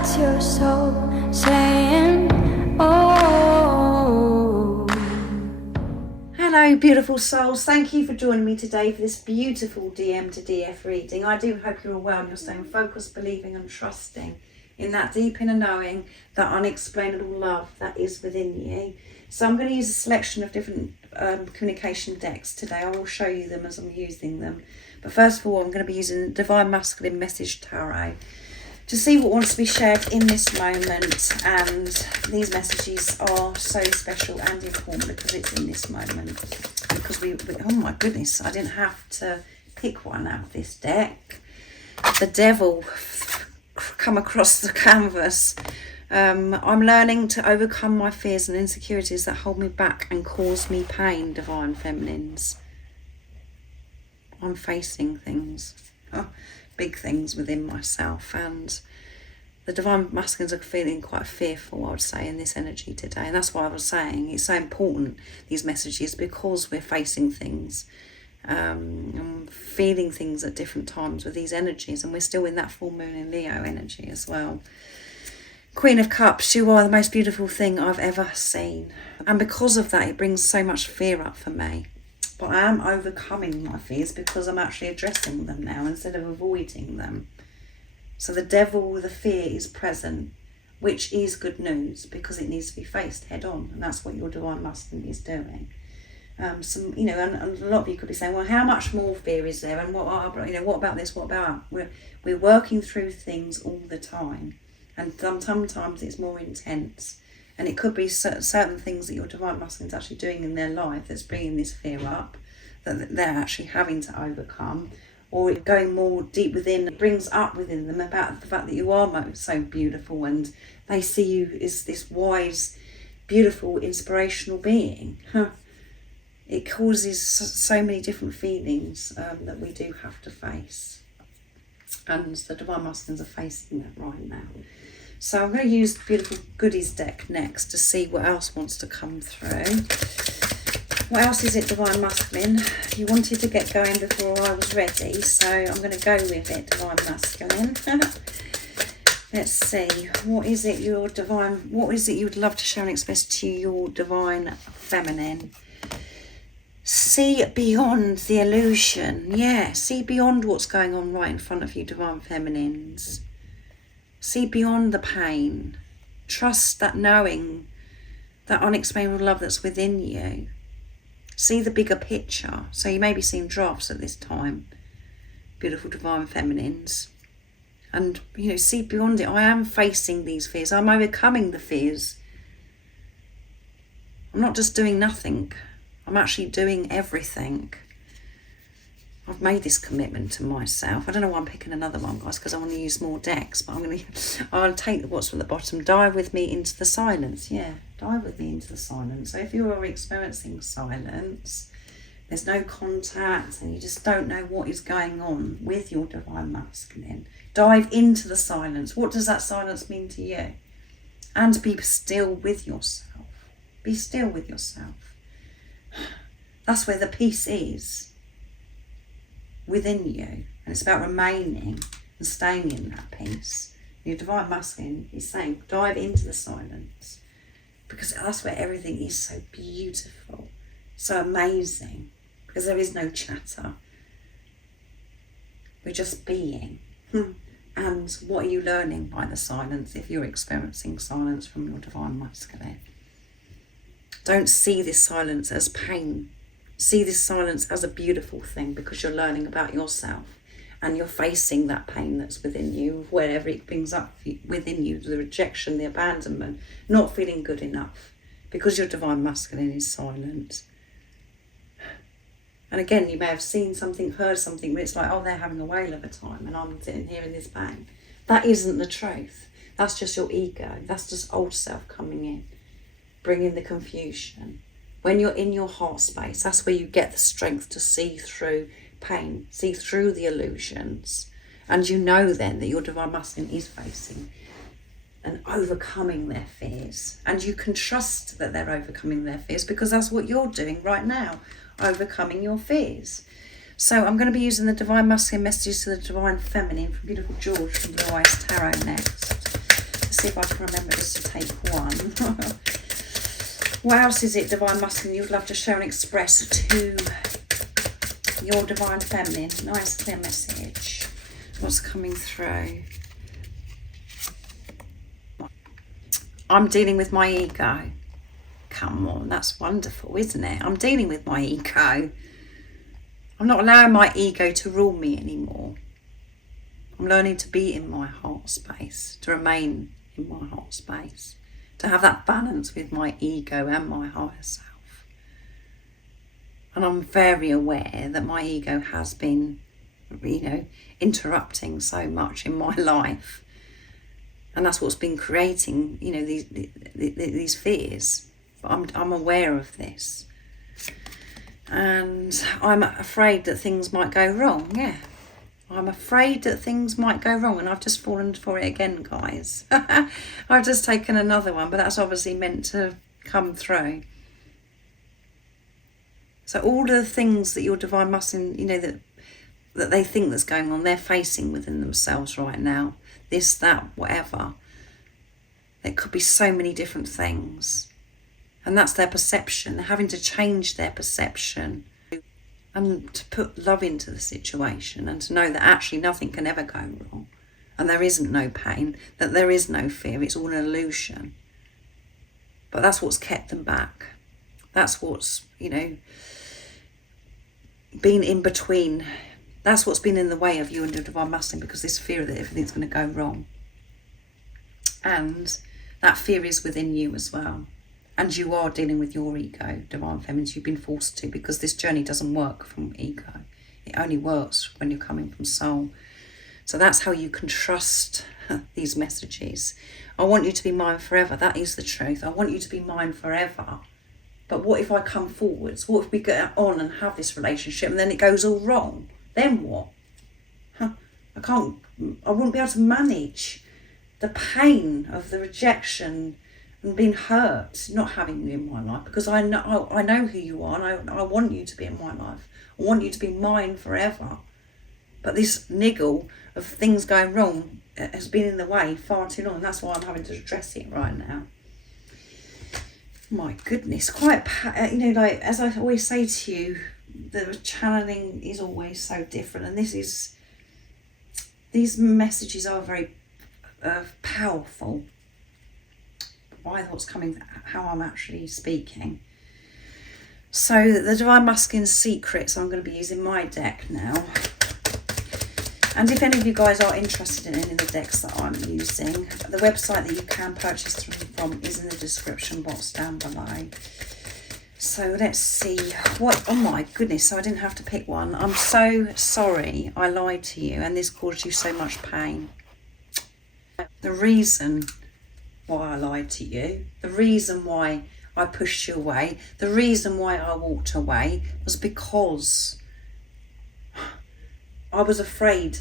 That's your soul saying, oh. Hello beautiful souls, thank you for joining me today for this beautiful DM to DF reading. I do hope you're well and you're staying focused, believing and trusting in that deep inner knowing, that unexplainable love that is within you. So I'm going to use a selection of different communication decks today. I will show you them as I'm using them. But first of all, I'm going to be using the Divine Masculine Message Tarot to see what wants to be shared in this moment. And these messages are so special and important because it's in this moment. Because we oh my goodness, I didn't have to pick one out of this deck. The Devil come across the canvas. I'm learning to overcome my fears and insecurities that hold me back and cause me pain, Divine Feminines. I'm facing things, big things within myself, and the Divine Masculines are feeling quite fearful, I would say, in this energy today. And that's why I was saying it's so important, these messages, because we're facing things and feeling things at different times with these energies, and we're still in that full moon in Leo energy as well. Queen of Cups, you are the most beautiful thing I've ever seen, and because of that it brings so much fear up for me. But I am overcoming my fears because I'm actually addressing them now instead of avoiding them. So the devil, the fear is present, which is good news because it needs to be faced head on, and that's what your Divine Masculine is doing. And a lot of you could be saying, well, how much more fear is there? And what about this? What about? We're working through things all the time, and sometimes it's more intense. And it could be certain things that your Divine Masculine is actually doing in their life that's bringing this fear up, that they're actually having to overcome, or going more deep within, it brings up within them about the fact that you are so beautiful and they see you as this wise, beautiful, inspirational being. It causes so many different feelings that we do have to face. And the Divine Masculines are facing that right now. So I'm going to use the beautiful goodies deck next to see what else wants to come through. What else is it, Divine Masculine? You wanted to get going before I was ready, so I'm going to go with it, Divine Masculine. Let's see, what is it you would love to share and express to your Divine Feminine? See beyond the illusion. Yeah, see beyond what's going on right in front of you, Divine Feminines. See beyond the pain. Trust that knowing, that unexplainable love that's within you. See the bigger picture. So you may be seeing drafts at this time, beautiful Divine Feminines. And, see beyond it. I am facing these fears. I'm overcoming the fears. I'm not just doing nothing. I'm actually doing everything. I've made this commitment to myself. I don't know why I'm picking another one, guys, because I want to use more decks, but I'll take what's from the bottom. Dive with me into the silence. Yeah, dive with me into the silence. So if you are experiencing silence, there's no contact, and you just don't know what is going on with your Divine Masculine, dive into the silence. What does that silence mean to you? And be still with yourself. Be still with yourself. That's where the peace is. Within you, and it's about remaining and staying in that peace. Your Divine Masculine is saying dive into the silence, because that's where everything is so beautiful, so amazing, because there is no chatter. We're just being. And what are you learning by the silence if you're experiencing silence from your Divine Masculine? Don't see this silence as pain. See this silence as a beautiful thing, because you're learning about yourself and you're facing that pain that's within you, wherever it brings up within you, the rejection, the abandonment, not feeling good enough, because your Divine Masculine is silent. And again, you may have seen something, heard something, but it's like, oh, they're having a whale of a time and I'm sitting here in this pain. That isn't the truth. That's just your ego. That's just old self coming in, bringing the confusion. When you're in your heart space, that's where you get the strength to see through pain, see through the illusions. And you know then that your Divine Masculine is facing and overcoming their fears. And you can trust that they're overcoming their fears, because that's what you're doing right now, overcoming your fears. So I'm going to be using the Divine Masculine messages to the Divine Feminine from beautiful George from Blue Eyes Tarot next. to see if I can remember just to take one. What else is it, Divine Masculine, you'd love to share and express to your Divine Feminine? Nice clear message. What's coming through? I'm dealing with my ego. Come on, that's wonderful, isn't it? I'm dealing with my ego. I'm not allowing my ego to rule me anymore. I'm learning to be in my heart space, to remain in my heart space, to have that balance with my ego and my higher self. And I'm very aware that my ego has been, interrupting so much in my life. And that's what's been creating, these fears. But I'm aware of this. And I'm afraid that things might go wrong, yeah. I'm afraid that things might go wrong, and I've just fallen for it again, guys. I've just taken another one, but that's obviously meant to come through. So all the things that your Divine Masculine, that they think that's going on, they're facing within themselves right now. This, that, whatever. There could be so many different things. And that's their perception. They're having to change their perception and to put love into the situation and to know that actually nothing can ever go wrong and there isn't no pain, that there is no fear, it's all an illusion. But that's what's kept them back. That's what's, been in between. That's what's been in the way of you and your Divine Masculine, because this fear that everything's going to go wrong. And that fear is within you as well. And you are dealing with your ego, Divine Feminines. You've been forced to, because this journey doesn't work from ego. It only works when you're coming from soul. So that's how you can trust these messages. I want you to be mine forever. That is the truth. I want you to be mine forever. But what if I come forwards? What if we get on and have this relationship and then it goes all wrong? Then what? I wouldn't be able to manage the pain of the rejection and being hurt, not having you in my life, because I know who you are, and I want you to be in my life. I want you to be mine forever. But this niggle of things going wrong has been in the way far too long. That's why I'm having to address it right now. My goodness, quite, as I always say to you, the channeling is always so different, and these messages are very powerful. By what's coming, how I'm actually speaking. So the Divine Masculine Secrets, I'm going to be using my deck now. And if any of you guys are interested in any of the decks that I'm using, the website that you can purchase them from is in the description box down below. So let's see what, oh my goodness, so I didn't have to pick one. I'm so sorry I lied to you and this caused you so much pain. The reason why I lied to you, the reason why I pushed you away, the reason why I walked away was because I was afraid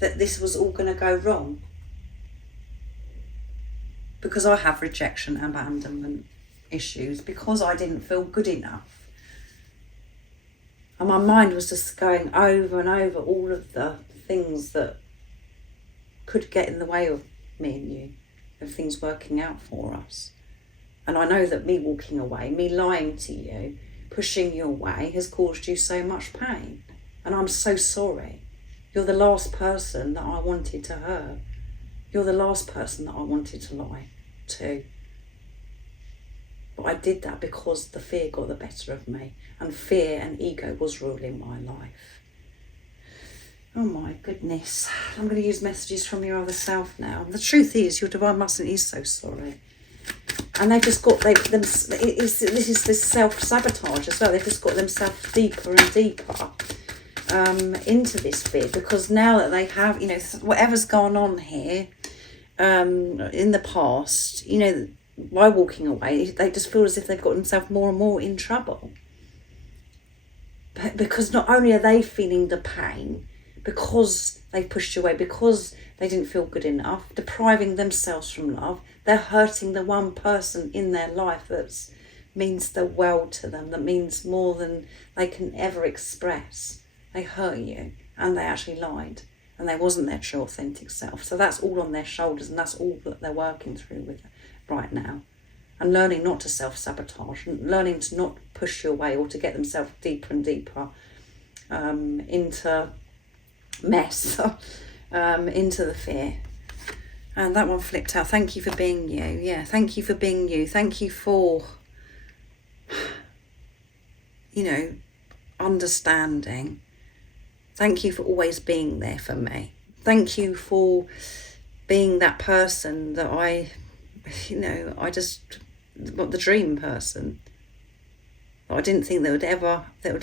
that this was all going to go wrong. Because I have rejection and abandonment issues, because I didn't feel good enough. And my mind was just going over and over all of the things that could get in the way of me and you, of things working out for us. And I know that me walking away, me lying to you, pushing you away has caused you so much pain. And I'm so sorry. You're the last person that I wanted to hurt. You're the last person that I wanted to lie to. But I did that because the fear got the better of me. And fear and ego was ruling my life. Oh my goodness. I'm going to use messages from your other self now. The truth is, your Divine Masculine is so sorry. And they've just got, this is this self-sabotage as well. They've just got themselves deeper and deeper into this fear, because now that they have, whatever's gone on here in the past, by walking away, they just feel as if they've got themselves more and more in trouble. But because not only are they feeling the pain, because they pushed you away, because they didn't feel good enough, depriving themselves from love, they're hurting the one person in their life that means the world to them, that means more than they can ever express. They hurt you, and they actually lied. and they wasn't their true authentic self. So that's all on their shoulders, and that's all that they're working through with right now. And learning not to self-sabotage, and learning to not push your way or to get themselves deeper and deeper into mess, into the fear. And that one flipped out. Thank you for being you. Yeah, thank you for being you. Thank you for, you know, understanding. Thank you for always being there for me. Thank you for being that person that I the dream person. I didn't think that would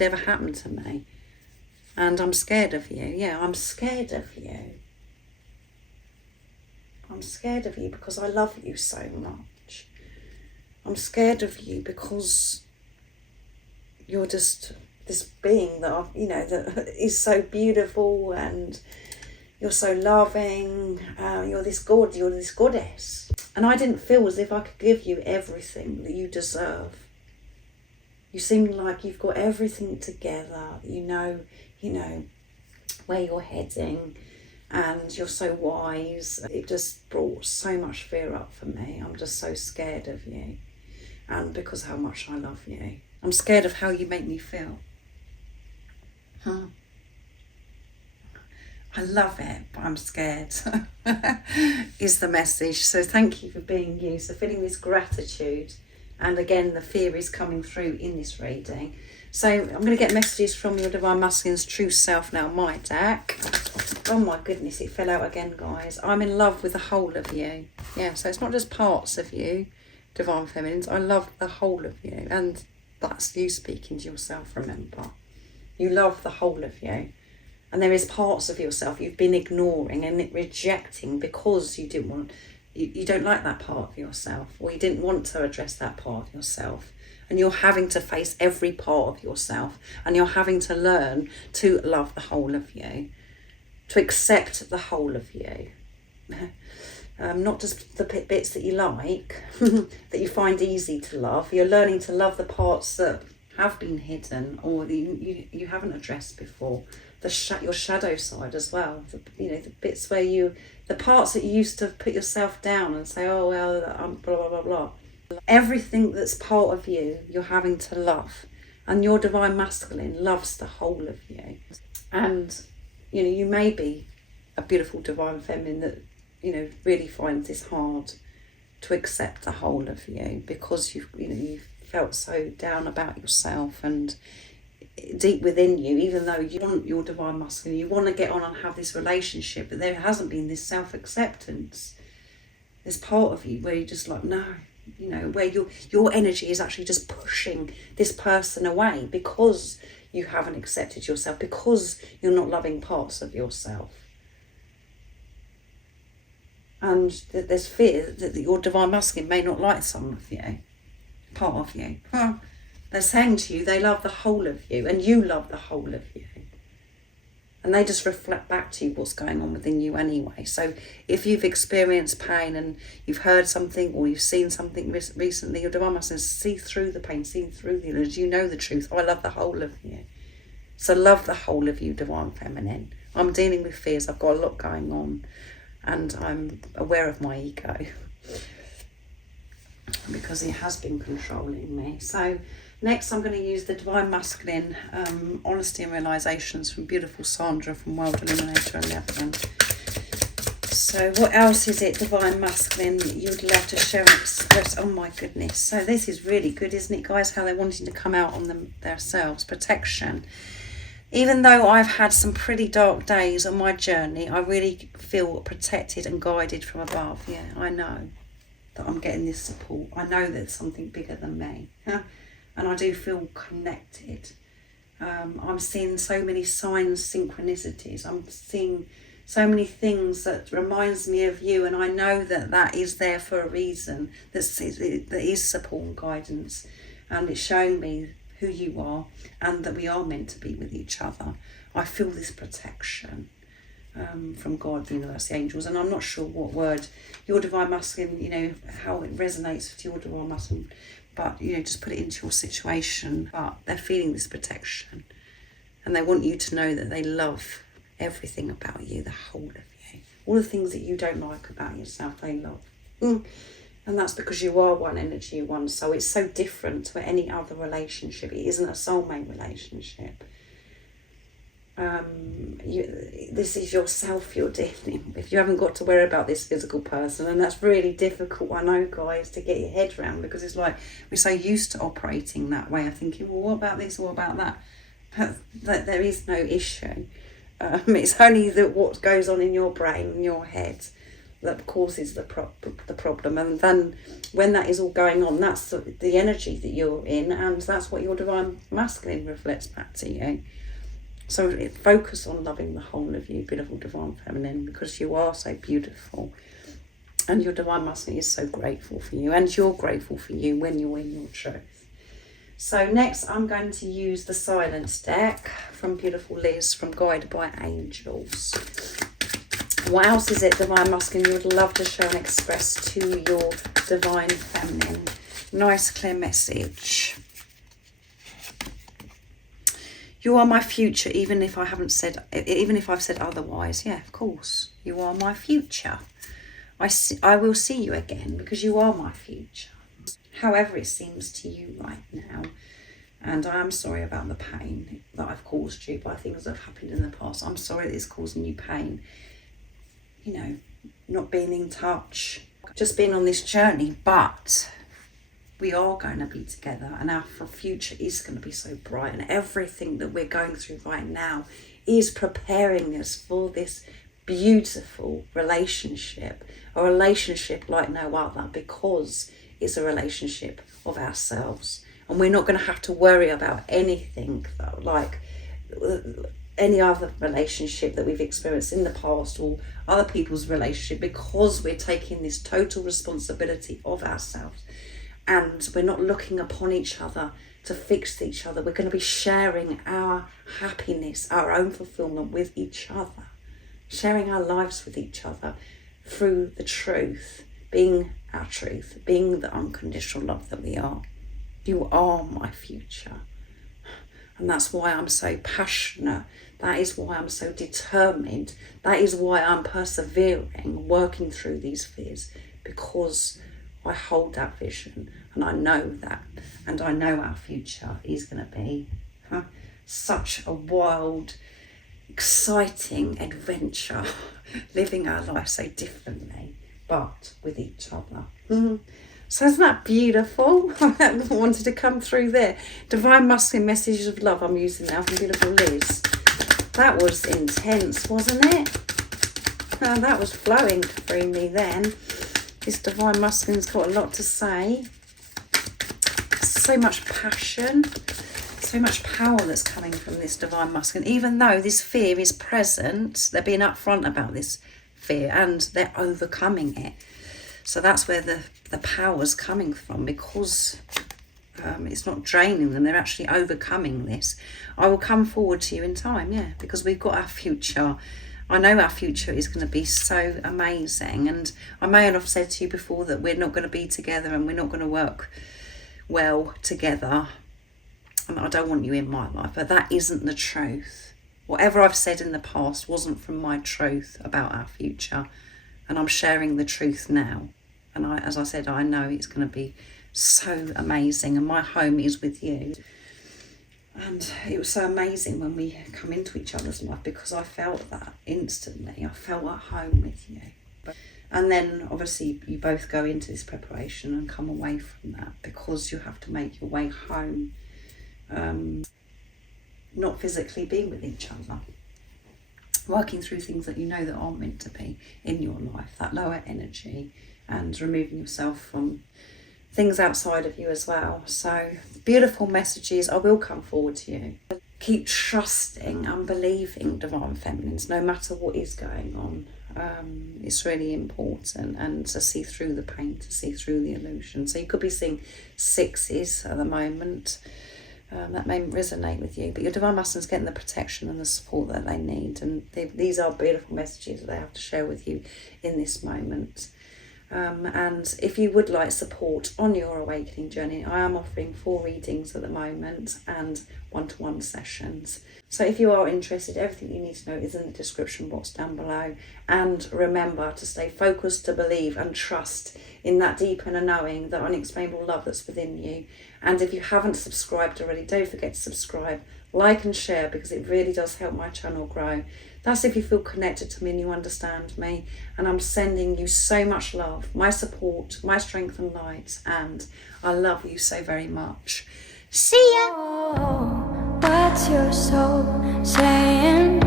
ever happen to me. And I'm scared of you. Yeah, I'm scared of you. I'm scared of you because I love you so much. I'm scared of you because you're just this being that that is so beautiful, and you're so loving. You're this goddess. And I didn't feel as if I could give you everything that you deserve. You seem like you've got everything together. You know where you're heading, and you're so wise. It just brought so much fear up for me. I'm just so scared of you, and because how much I love you. I'm scared of how you make me feel. I love it, but I'm scared, is the message. So thank you for being you. So feeling this gratitude, and again, the fear is coming through in this reading. So I'm going to get messages from your Divine Masculine's true self now, my deck. Oh my goodness, it fell out again, guys. I'm in love with the whole of you. Yeah, so it's not just parts of you, Divine Feminines. I love the whole of you. And that's you speaking to yourself, remember. You love the whole of you. And there is parts of yourself you've been ignoring and rejecting because you didn't want, you don't like that part of yourself, or you didn't want to address that part of yourself. And you're having to face every part of yourself, and you're having to learn to love the whole of you, to accept the whole of you. Not just the bits that you like, that you find easy to love. You're learning to love the parts that have been hidden or you haven't addressed before. Your shadow side as well. The bits where the parts that you used to put yourself down and say, oh, well, I'm blah, blah, blah, blah. Everything that's part of you, you're having to love. And your Divine Masculine loves the whole of you. And, you may be a beautiful Divine Feminine that, really finds this hard to accept the whole of you because you've felt so down about yourself, and deep within you, even though you want your Divine Masculine, you want to get on and have this relationship, but there hasn't been this self-acceptance. There's part of you where you're just like, no, where your energy is actually just pushing this person away because you haven't accepted yourself, because you're not loving parts of yourself. And there's fear that your Divine Masculine may not like some of you, part of you. They're saying to you they love the whole of you, and you love the whole of you. And they just reflect back to you what's going on within you anyway. So if you've experienced pain and you've heard something or you've seen something recently, your Divine Masculine see through the pain, see through the illusion. You know the truth. I love the whole of you. So love the whole of you, Divine Feminine. I'm dealing with fears. I've got a lot going on, and I'm aware of my ego because it has been controlling me. So next, I'm going to use the Divine Masculine, Honesty and Realizations from beautiful Sandra from World Illuminator 11. So what else is it, Divine Masculine, you'd love to share and express? Oh my goodness. So this is really good, isn't it, guys? How they're wanting to come out on themselves. Protection. Even though I've had some pretty dark days on my journey, I really feel protected and guided from above. Yeah, I know that I'm getting this support. I know there's something bigger than me. And I do feel connected. I'm seeing so many signs, synchronicities. I'm seeing so many things that reminds me of you, and I know that is there for a reason. That is support and guidance, and it's showing me who you are and that we are meant to be with each other. I feel this protection from God, the universe, the angels, and I'm not sure what word your Divine Masculine, how it resonates with your Divine Masculine. But, just put it into your situation. But they're feeling this protection. And they want you to know that they love everything about you, the whole of you. All the things that you don't like about yourself, they love. And that's because you are one energy, one soul. It's so different to any other relationship. It isn't a soulmate relationship. This is yourself you're dealing with. You haven't got to worry about this physical person, and that's really difficult, I know, guys, to get your head around, because it's like we're so used to operating that way, of thinking, well, what about this, what about that? But there is no issue. It's only what goes on in your brain, in your head, that causes the problem. And then when that is all going on, that's the energy that you're in, and that's what your divine masculine reflects back to you. So focus on loving the whole of you, beautiful divine feminine, because you are so beautiful, and your divine masculine is so grateful for you, and you're grateful for you when you're in your truth. So next I'm going to use the silence deck from beautiful Liz from Guided by Angels. What else is it, divine masculine, you would love to show and express to your divine feminine? Nice clear message. You are my future, even if I've said otherwise. Yeah, of course. You are my future. I will see you again, because you are my future. However it seems to you right now. And I am sorry about the pain that I've caused you by things that have happened in the past. I'm sorry that it's causing you pain. You know, not being in touch, just being on this journey. But we are going to be together, and our future is going to be so bright, and everything that we're going through right now is preparing us for this beautiful relationship, a relationship like no other, because it's a relationship of ourselves, and we're not going to have to worry about anything like any other relationship that we've experienced in the past, or other people's relationship, because we're taking this total responsibility of ourselves. And we're not looking upon each other to fix each other. We're going to be sharing our happiness, our own fulfillment with each other. Sharing our lives with each other through the truth. Being our truth. Being the unconditional love that we are. You are my future. And that's why I'm so passionate. That is why I'm so determined. That is why I'm persevering, working through these fears. Because I hold that vision, and I know that, and I know our future is going to be such a wild, exciting adventure, living our life so differently, but with each other. So isn't that beautiful? I wanted to come through there. Divine masculine messages of love I'm using now from beautiful Liz. That was intense, wasn't it? That was flowing through me then. This divine masculine's got a lot to say. So much passion, so much power that's coming from this divine masculine. Even though this fear is present, they're being upfront about this fear, and they're overcoming it. So that's where the power's coming from, because it's not draining them. They're actually overcoming this. I will come forward to you in time, yeah, because we've got our future. I know our future is going to be so amazing, and I may have said to you before that we're not going to be together and we're not going to work well together, and I don't want you in my life, but that isn't the truth. Whatever I've said in the past wasn't from my truth about our future, and I'm sharing the truth now. And as I said, I know it's going to be so amazing, and my home is with you. And it was so amazing when we come into each other's life, because I felt that instantly. I felt at home with you. And then obviously you both go into this preparation and come away from that, because you have to make your way home, not physically being with each other, working through things that you know that aren't meant to be in your life, that lower energy, and removing yourself from things outside of you as well. So beautiful messages. I will come forward to you. Keep trusting and believing, divine feminines, no matter what is going on. It's really important, and to see through the pain, to see through the illusion. So you could be seeing sixes at the moment. That may resonate with you, but your divine masculine's getting the protection and the support that they need, and these are beautiful messages that they have to share with you in this moment. And if you would like support on your awakening journey, I am offering 4 readings at the moment and one-to-one sessions. So if you are interested, everything you need to know is in the description box down below. And remember to stay focused, to believe and trust in that deep inner knowing, that unexplainable love that's within you. And if you haven't subscribed already, don't forget to subscribe, like and share, because it really does help my channel grow. That's if you feel connected to me and you understand me. And I'm sending you so much love, my support, my strength and light. And I love you so very much. See ya! Oh, what's your soul saying?